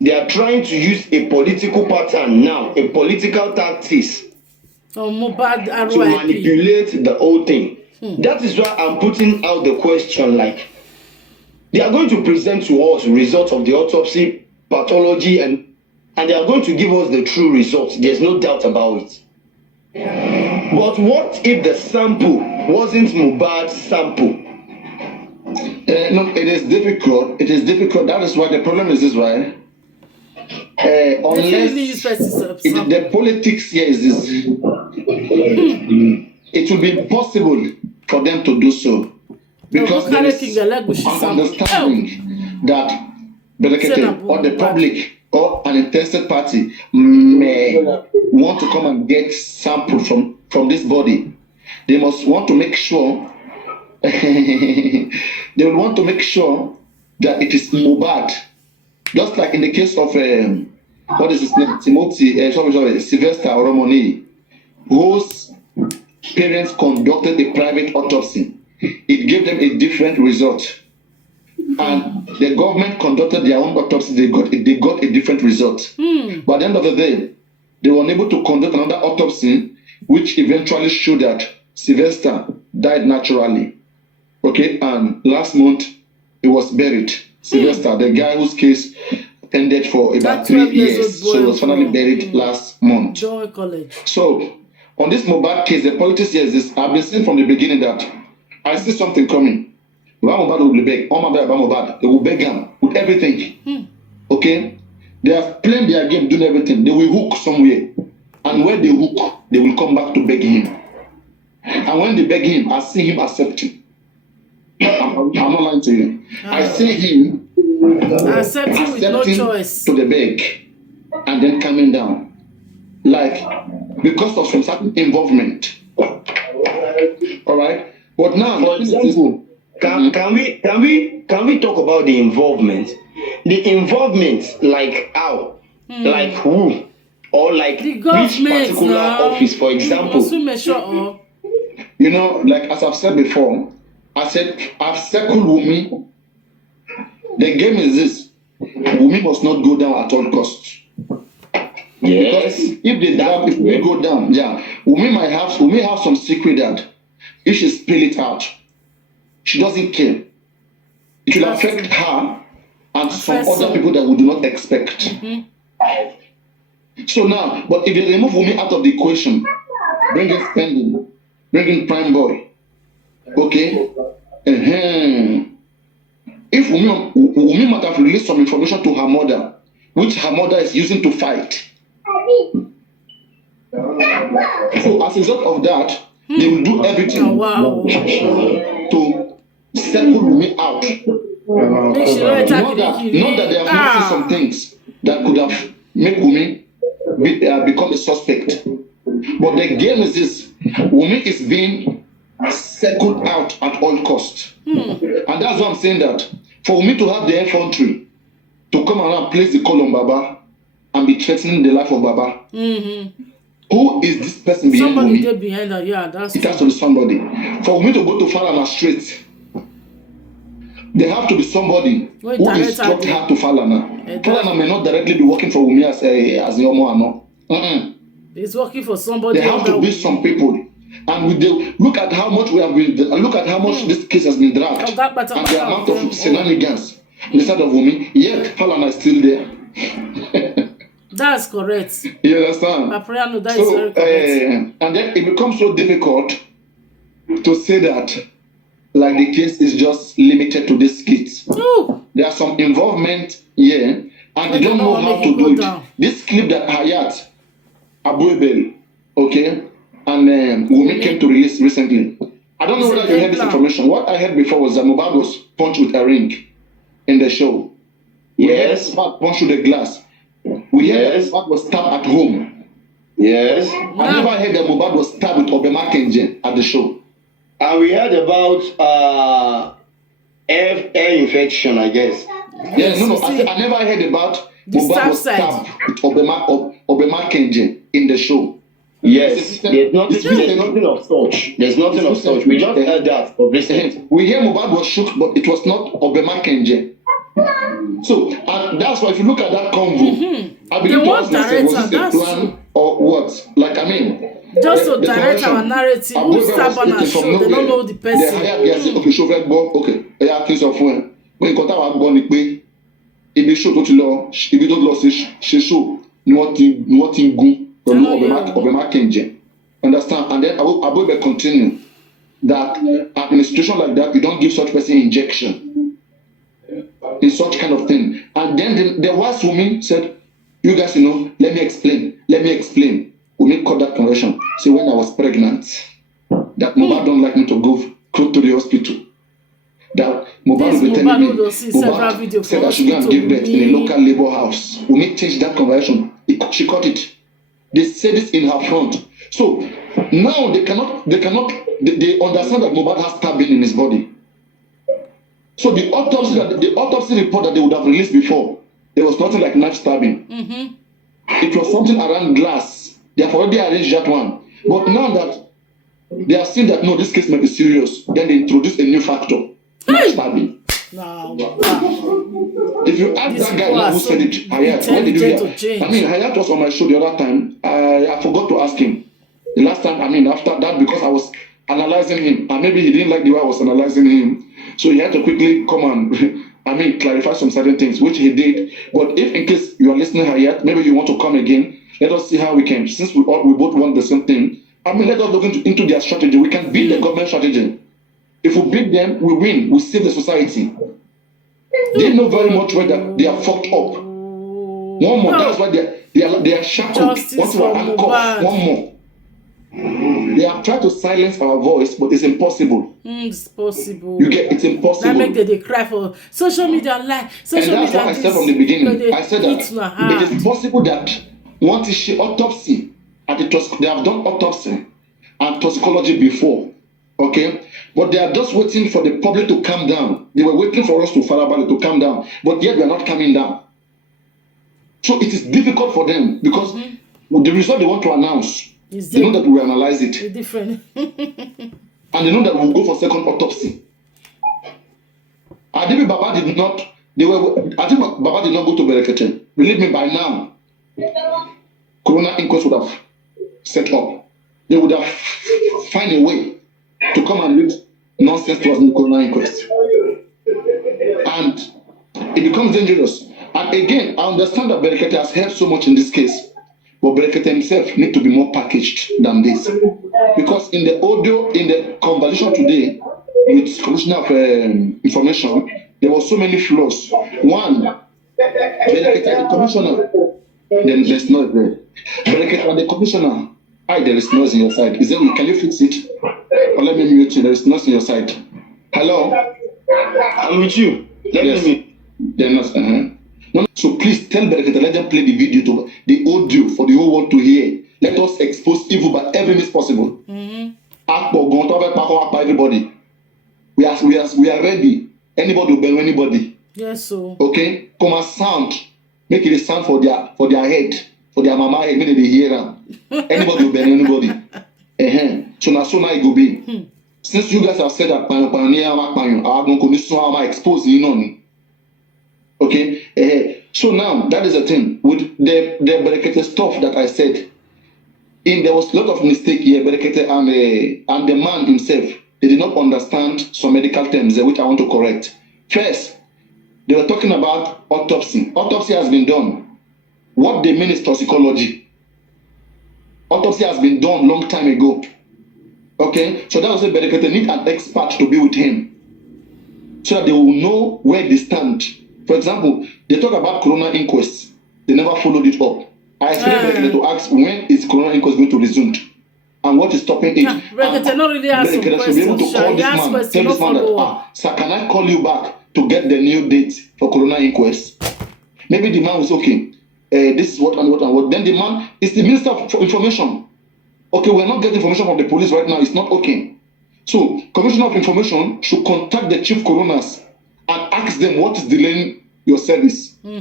they are trying to use a political pattern now, a political tactics MOHBAD to RIP. manipulate the whole thing. That is why I'm putting out the question, like, they are going to present to us results of the autopsy pathology, and they are going to give us the true results. There's no doubt about it. But what if the sample wasn't Mohbad's sample? No, it is difficult. It is difficult. That is why the problem is this, right? Unless the politics here is this, it will be impossible for them to do so, because there is an understanding that Belekete or the public or an interested party may want to come and get sample from this body. They must want to make sure they will want to make sure that it is Mohbad, just like in the case of what is his name, Sylvester Oromoni, whose parents conducted a private autopsy. It gave them a different result, and the government conducted their own autopsy. They got a different result. But at the end of the day, they were unable to conduct another autopsy, which eventually showed that Sylvester died naturally. Okay, and last month he was buried. Sylvester, the guy whose case ended for about 3 years, so he was finally buried last month. Joy College. So on this Mohbad case, the politics here is this. I've been saying from the beginning that I see something coming. Mohbad will beg. Mohbad, they will beg him with everything. Okay, they have played their game, doing everything. They will hook somewhere, and when they hook, they will come back to beg him. And when they beg him, I see him accepting. I'm not lying to you. I see him accepting with no choice to the beg, and then coming down, like because of some certain involvement. All right, but now, for example, can we talk about the involvement? The involvement, like how, like who, or like which particular office, for example. You know, like as I've said before, I said I've circled Wumi. The game is this: Wumi must not go down at all costs. Yes. Because if we go down, Wumi have some secret that if she spill it out, she doesn't care. It will affect her and some other people that we do not expect. So now, but if they remove Wumi out of the equation, bring in spending, bring in prime boy. Okay? If Wumi might have released some information to her mother, which her mother is using to fight. So as a result of that, they will do everything to settle Wumi out. Not that they have not seen some things that could have made Wumi become a suspect. But the game is this: Wumi is being settled out at all costs. And that's why I'm saying that for Wumi to have the infantry to come around and place the call on Baba and be threatening the life of Baba. Who is this person behind somebody Wumi? Behind her, that's it has to be somebody. For Wumi to go to Falana straight, there have to be somebody who instructs her to Falana. Falana may not directly be working for Wumi as Yomo Ano. It's working for somebody. There have to be some people. And with the look at how much we have been, look at how much this case has been dragged, and the amount of cinanigas in the side of Wumi, yet Falana is still there. That's correct. You understand? That is very correct. And then it becomes so difficult to say that, like, the case is just limited to this kids. There's some involvement here, and they don't know how to do it. This clip that Hayat Abuebel, okay, and Wumi came to release recently. I don't know whether you heard this information. What I heard before was that Mohbad was punched with a ring in the show. Yes. Mohbad punched with a glass. We heard that Mohbad was stabbed at home. Yes. I never heard that Mohbad was stabbed with Obema Kenje at the show. And we heard about air infection, I guess. Yes, no. I never heard about Mohbad was stabbed with Obema Kenje in the show. Yes, there's nothing of such. There's nothing of such. We just heard that of recent. We hear Mohbad was shook, but it was not Obema Kenje. So, and that's why if you look at that convo, I believe to ask myself, was this a plan or what? Like, I mean, just to direct our narrative. Who start on our show, they don't know the person. They hire me and say, okay, show very bon, okay, I have things of when you contact our bon, if you show to law, if you don't lose she show, nothing good, or no, of a market. Understand? And then I will continue that in a situation like that, you don't give such person injection in such kind of thing. And then the wise woman said, you guys, let me explain. We cut that conversion. See, when I was pregnant, that Mohbad don't like me to go close to the hospital. That Mohbad will be telling me, Mohbad said I should go and give birth in a local labor house. We may change that conversion. She cut it. They said this in her front. So now they understand that Mohbad has stabbing in his body. So the autopsy report that they would have released before, there was nothing like knife stabbing. It was something around glass. They have already arranged that one. But now that they have seen that no, this case may be serious, then they introduce a new factor, knife stabbing. No. If you ask that guy who said it, Hayat, when did you hear? I mean, Hayat was on my show the other time. I forgot to ask him. The last time, after that, because I was analyzing him, and maybe he didn't like the way I was analyzing him, so he had to quickly come and clarify some certain things, which he did. But if in case you are listening, Hayat, maybe you want to come again, let us see how we can, since we both want the same thing. Let us look into their strategy. We can beat the government strategy. If we beat them, we win. We save the society. They know very much where they are fucked up. One more. That's why they are shackled. One more. They have tried to silence our voice, but it's impossible. It's possible. You get it's impossible. That make they cry for social media life. Social and that's media. What I said from the beginning. I said that it is possible that once she autopsy, they have done autopsy and toxicology before, okay? But they are just waiting for the public to calm down. They were waiting for us to to calm down, but yet we are not coming down. So it is difficult for them because the result they want to announce, they know that we will analyze it. It's different. And they know that we will go for second autopsy. I think Baba did not go to Berekete. Believe me, by now, Corona inquest would have set up. They would have find a way to come and read nonsense to us in the Corona inquest. And it becomes dangerous. And again, I understand that Berekete has helped so much in this case. But Berekete himself need to be more packaged than this. Because in the audio, in the conversation today with Commissioner of Information, there were so many flaws. One, Berekete, the Commissioner, then there's noise there. Berekete and the Commissioner, there is noise in your side. Is there, can you fix it? Or let me mute you, there is noise in your side. Hello? I'm with you. Yes. No, so please tell Berekete, let them play the video, to the audio for the whole world to hear. Let us expose evil by every means possible. Everybody. We are ready. Anybody will bang anybody. Yes, so. Okay? Come and sound. Make it a sound for their head. For their mama head. Maybe they hear them. Anybody will bang anybody. So now it will be. Since you guys have said that I'm going to expose you. Okay? So now, that is the thing. With the Berekete stuff that I said, there was a lot of mistake here, Berekete and the man himself. They did not understand some medical terms which I want to correct. First, they were talking about autopsy. Autopsy has been done. What they mean is toxicology. Autopsy has been done long time ago. Okay? So that was why Berekete need an expert to be with him. So that they will know where they stand. For example, they talk about Corona inquest. They never followed it up. I expected Berekete to ask when is Corona inquest going to resume and what is stopping it. Berekete not really ask some questions. Be able to call this man, tell this man that, sir, can I call you back to get the new date for Corona inquest? Maybe the man was okay. This is what and what and what. Then the man is the Minister for Information. Okay, we're not getting information from the police right now. It's not okay. So, Commissioner of Information should contact the chief coroners and ask them what is delaying your service. We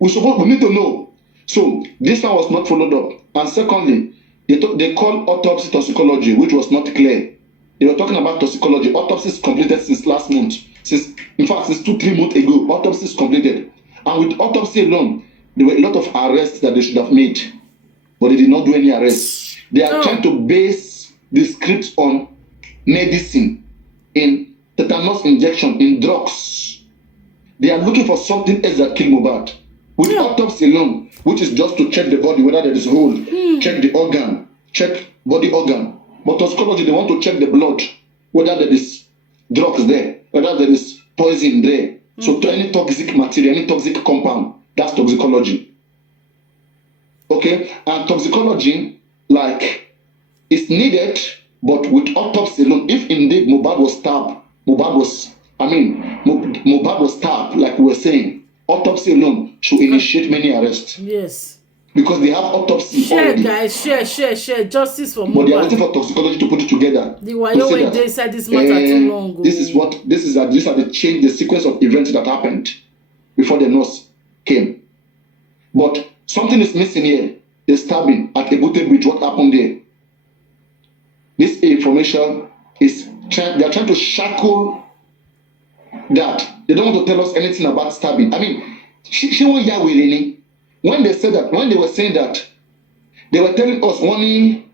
need to know. So this one was not followed up. And secondly, they called autopsy toxicology, which was not clear. They were talking about toxicology. Autopsy is completed since last month. in fact, since 2-3 months ago, autopsy is completed. And with autopsy alone, there were a lot of arrests that they should have made, but they did not do any arrests. They are trying to base the script on medicine, in tetanus injection, in drugs. They are looking for something else that killed Mohbad. With autopsy alone, which is just to check the body, whether there is a hole, check the organ, check body organ. But toxicology, they want to check the blood, whether there is drugs there, whether there is poison there. So to any toxic material, any toxic compound, that's toxicology. Okay? And toxicology, like, is needed, but with autopsy alone, if indeed Mohbad was stabbed, Mohbad was stabbed, like we were saying, autopsy alone should initiate many arrests. Yes. Because they have autopsy already. Guys, share. Justice for Mohbad. But they are waiting for toxicology to put it together. The wayo when they said this matter too long ago. These are the sequence of events that happened before the nurse came. But something is missing here. The stabbing at Ebute Bridge, what happened there? This information is they are trying to shackle that. They don't want to tell us anything about stabbing. I mean, when they said that, when they were saying that, they were telling us only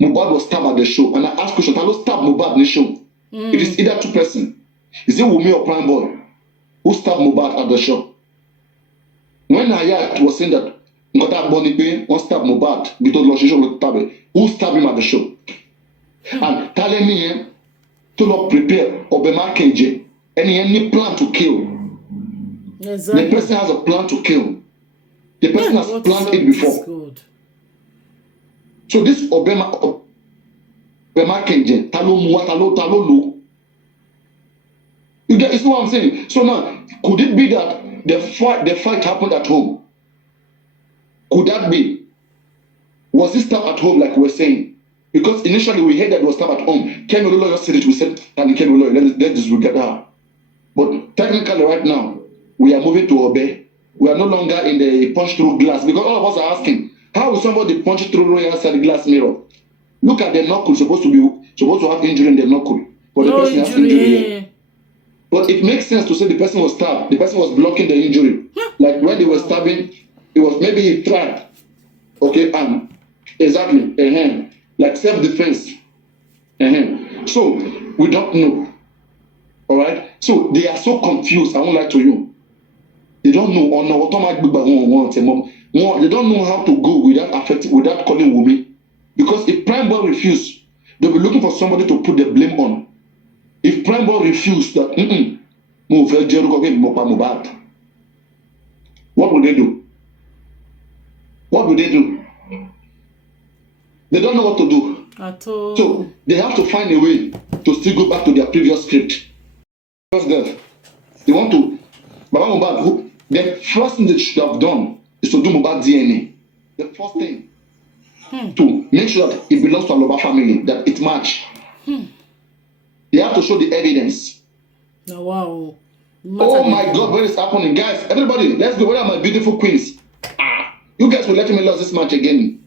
Mohbad was stabbed at the show. And I asked question, I will stab Mohbad in the show. It is either two persons. Is it Wumi or Prime Boy who stabbed Mohbad at the show? When Hayat was saying that Nkota Bonipe won't stab Mohbad because Loshisho will stab him, who stabbed him at the show? And telling me to not prepare Obema KJ any plan to kill. Exactly. The person has a plan to kill. The person has planned it before. So this Obema Kenje, talo. You see what I'm saying? So now, could it be that the fight happened at home? Could that be? Was this stabbed at home like we're saying? Because initially we heard that it was stabbed at home. Ken Ololo just said it, we said, and Ken Ololo, let's disregard her. But technically right now, we are moving to obey. We are no longer in the punch through glass, because all of us are asking, how will somebody punch through outside the glass mirror? Look at the knuckle, supposed to have injury in the knuckle, but the person has injury here. But it makes sense to say the person was stabbed. The person was blocking the injury. Like when they were stabbing, it was maybe he tried. Okay, exactly. Like self-defense. So we don't know. All right. So they are so confused. I won't lie to you. They don't know. They don't know how to go without calling Wumi. Because if Prime Boy refused, they'll be looking for somebody to put the blame on. If Prime Boy refused that, what will they do? What will they do? They don't know what to do. At all. So they have to find a way to still go back to their previous script. They want to, Baba Mohbad, the first thing they should have done is to do Mohbad DNA. The first thing. To make sure that it belongs to Aloba family, that it match. They have to show the evidence. Oh, wow. Oh my God, what is happening? Guys, everybody, let's go. Where are my beautiful queens? You guys will let me lose this match again.